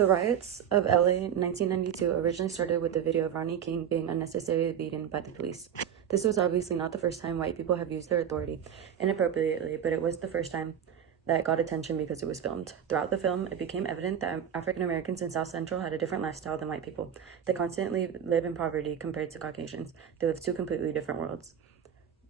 The riots of LA in 1992 originally started with the video of Rodney King being unnecessarily beaten by the police. This was obviously not the first time white people have used their authority inappropriately, but it was the first time that it got attention because it was filmed. Throughout the film, it became evident that African Americans in South Central had a different lifestyle than white people. They constantly live in poverty compared to Caucasians. They live two completely different worlds.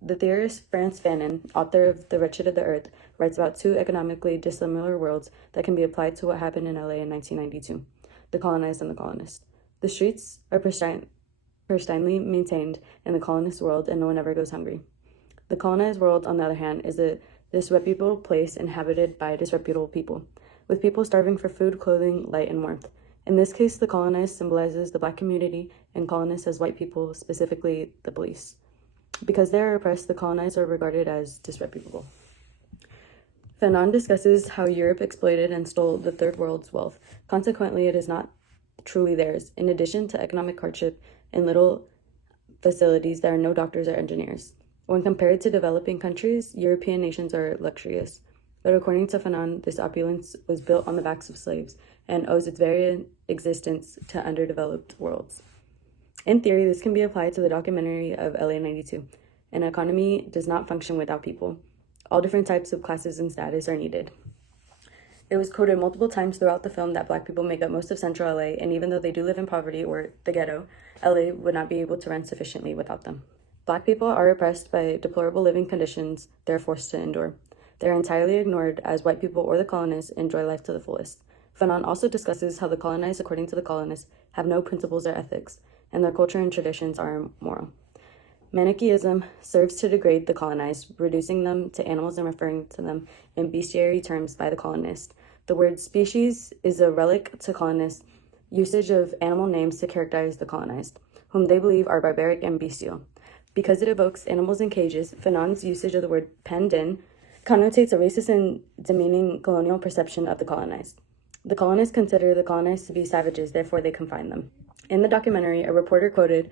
The theorist Frantz Fanon, author of The Wretched of the Earth, writes about two economically dissimilar worlds that can be applied to what happened in LA in 1992, the colonized and the colonist. The streets are pristinely maintained in the colonist world and no one ever goes hungry. The colonized world, on the other hand, is a disreputable place inhabited by disreputable people, with people starving for food, clothing, light, and warmth. In this case, the colonized symbolizes the Black community and colonists as white people, specifically the police. Because they are oppressed, the colonized are regarded as disreputable. Fanon discusses how Europe exploited and stole the Third World's wealth. Consequently, it is not truly theirs. In addition to economic hardship in little facilities, there are no doctors or engineers. When compared to developing countries, European nations are luxurious. But according to Fanon, this opulence was built on the backs of slaves and owes its very existence to underdeveloped worlds. In theory, this can be applied to the documentary of LA 92. An economy does not function without people. All different types of classes and status are needed. It was quoted multiple times throughout the film that Black people make up most of Central LA, and even though they do live in poverty or the ghetto, LA would not be able to rent sufficiently without them. Black people are oppressed by deplorable living conditions they're forced to endure. They're entirely ignored as white people or the colonists enjoy life to the fullest. Fanon also discusses how the colonized, according to the colonists, have no principles or ethics, and their culture and traditions are immoral. Manichaeism serves to degrade the colonized, reducing them to animals and referring to them in bestiary terms by the colonist. The word species is a relic to colonists' usage of animal names to characterize the colonized, whom they believe are barbaric and bestial. Because it evokes animals in cages, Fanon's usage of the word penned in connotates a racist and demeaning colonial perception of the colonized. The colonists consider the colonized to be savages, therefore they confine them. In the documentary, a reporter quoted,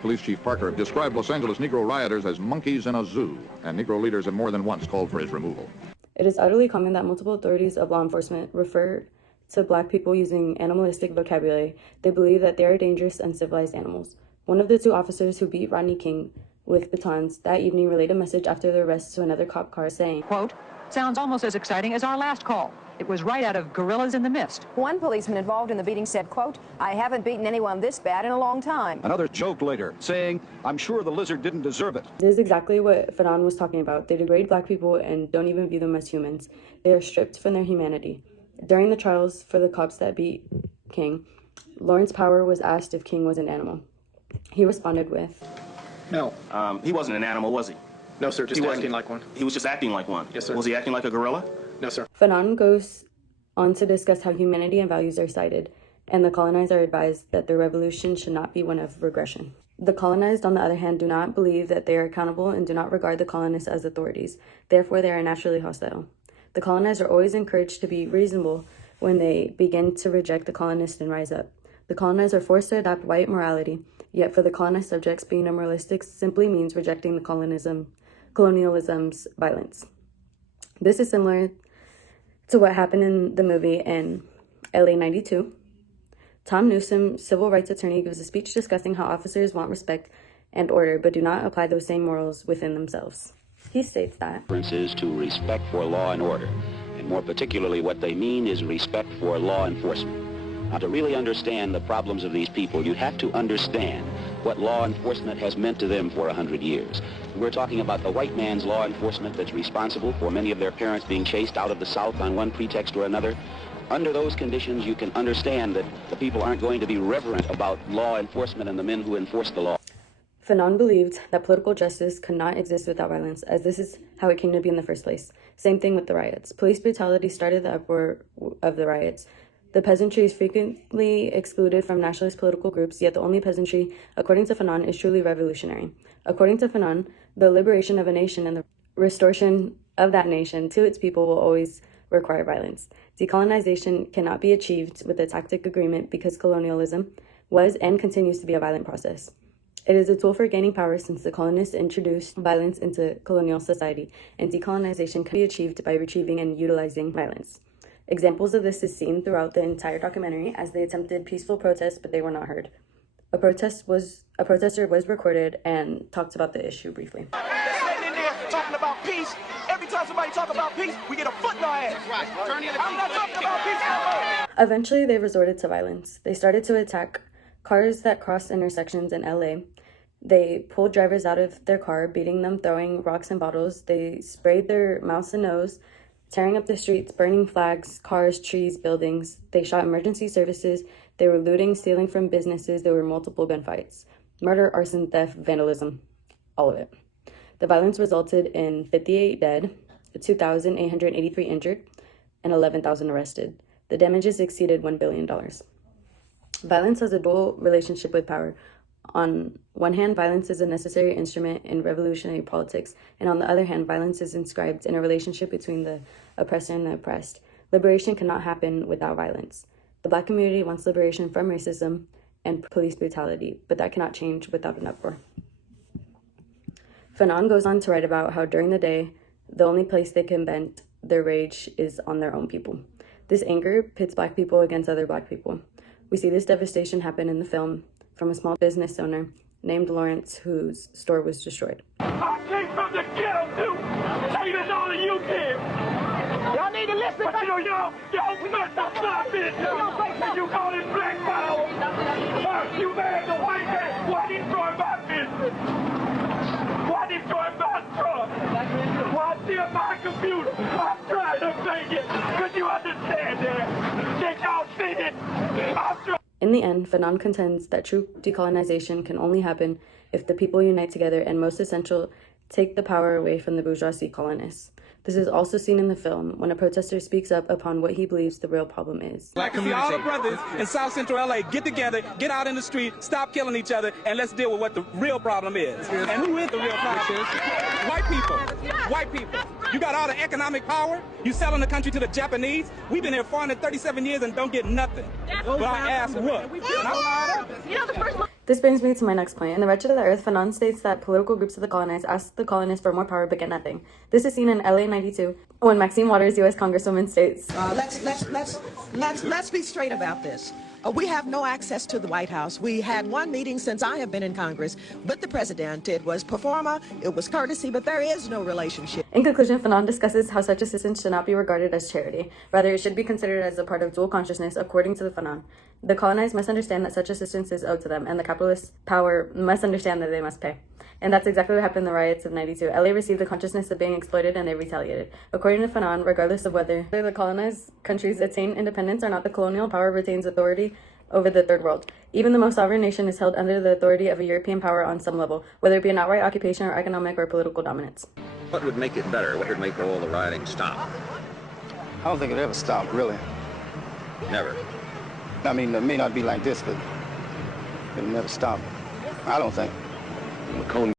Police Chief Parker described Los Angeles Negro rioters as monkeys in a zoo, and Negro leaders have more than once called for his removal. It is utterly common that multiple authorities of law enforcement refer to Black people using animalistic vocabulary. They believe that they are dangerous, uncivilized animals. One of the two officers who beat Rodney King with batons that evening relayed a message after the arrest to another cop car saying, quote, sounds almost as exciting as our last call. It was right out of Gorillas in the Mist. One policeman involved in the beating said, quote, I haven't beaten anyone this bad in a long time. Another joked later, saying, I'm sure the lizard didn't deserve it. This is exactly what Fanon was talking about. They degrade Black people and don't even view them as humans. They are stripped from their humanity. During the trials for the cops that beat King, Lawrence Power was asked if King was an animal. He responded with, No. He wasn't an animal, was he? No, sir, just acting like one. He was just acting like one? Yes, sir. Was he acting like a gorilla? No, sir. Fanon goes on to discuss how humanity and values are cited, and the colonized are advised that their revolution should not be one of regression. The colonized, on the other hand, do not believe that they are accountable and do not regard the colonists as authorities. Therefore, they are naturally hostile. The colonized are always encouraged to be reasonable when they begin to reject the colonists and rise up. The colonized are forced to adopt white morality, yet for the colonized subjects, being moralistic simply means rejecting the colonialism's violence. This is similar to what happened in the movie in LA 92. Tom Newsom, civil rights attorney, gives a speech discussing how officers want respect and order, but do not apply those same morals within themselves. He states that is to respect for law and order, and more particularly what they mean is respect for law enforcement. Now, to really understand the problems of these people, you have to understand what law enforcement has meant to them for 100 years. We're talking about the white man's law enforcement that's responsible for many of their parents being chased out of the South on one pretext or another. Under those conditions, you can understand that the people aren't going to be reverent about law enforcement and the men who enforce the law. Fanon believed that political justice could not exist without violence, as this is how it came to be in the first place. Same thing with the riots. Police brutality started the uproar of the riots. The peasantry is frequently excluded from nationalist political groups, yet the only peasantry, according to Fanon, is truly revolutionary. According to Fanon, the liberation of a nation and the restoration of that nation to its people will always require violence. Decolonization cannot be achieved with a tacit agreement because colonialism was and continues to be a violent process. It is a tool for gaining power since the colonists introduced violence into colonial society, and decolonization can be achieved by retrieving and utilizing violence. Examples of this is seen throughout the entire documentary as they attempted peaceful protests, but they were not heard. A protester was recorded and talked about the issue briefly. Sitting in there talking about peace. Every time somebody talk about peace, we get a foot in our ass. Right. I'm not talking about peace no more. Eventually, they resorted to violence. They started to attack cars that crossed intersections in LA. They pulled drivers out of their car, beating them, throwing rocks and bottles. They sprayed their mouths and nose, tearing up the streets, burning flags, cars, trees, buildings. They shot emergency services. They were looting, stealing from businesses. There were multiple gunfights. Murder, arson, theft, vandalism, all of it. The violence resulted in 58 dead, 2,883 injured, and 11,000 arrested. The damages exceeded $1 billion. Violence has a dual relationship with power. On one hand, violence is a necessary instrument in revolutionary politics, and on the other hand, violence is inscribed in a relationship between the oppressor and the oppressed. Liberation cannot happen without violence. The Black community wants liberation from racism and police brutality, but that cannot change without an uproar. Fanon goes on to write about how during the day, the only place they can vent their rage is on their own people. This anger pits Black people against other Black people. We see this devastation happen in the film from a small business owner named Lawrence whose store was destroyed. I came from the ghetto too. Same as all of you kids. Y'all need to listen. But you know, y'all messed up my business. And you call it black power. You mad the white man. Why destroy my business? Why destroy my truck? Why steal my computer? I'm trying to make it. Could you understand that? Did y'all see it? I'm trying. In the end, Fanon contends that true decolonization can only happen if the people unite together and, most essential, take the power away from the bourgeoisie colonists. This is also seen in the film when a protester speaks up upon what he believes the real problem is. Black community. All the brothers in South Central LA get together, get out in the street, stop killing each other, and let's deal with what the real problem is. And who is the real problem? White people. White people. You got all the economic power. You selling the country to the Japanese. We've been here 437 years and don't get nothing. But our ass whooped. This brings me to my next point. In The Wretched of the Earth, Fanon states that political groups of the colonized ask the colonists for more power but get nothing. This is seen in LA 92 when Maxine Waters, U.S. Congresswoman, states, Let's be straight about this. We have no access to the White House. We had one meeting since I have been in Congress with the president. It was pro forma, it was courtesy, but there is no relationship. In conclusion, Fanon discusses how such assistance should not be regarded as charity. Rather, it should be considered as a part of dual consciousness, according to the Fanon. The colonized must understand that such assistance is owed to them, and the capitalist power must understand that they must pay. And that's exactly what happened in the riots of 92. LA received the consciousness of being exploited and they retaliated. According to Fanon, regardless of whether the colonized countries attain independence or not, the colonial power retains authority over the third world. Even the most sovereign nation is held under the authority of a European power on some level, whether it be an outright occupation or economic or political dominance. What would make it better? What would make all the rioting stop? I don't think it ever stopped, really. Never. I mean, it may not be like this, but it'll never stop. I don't think. McCone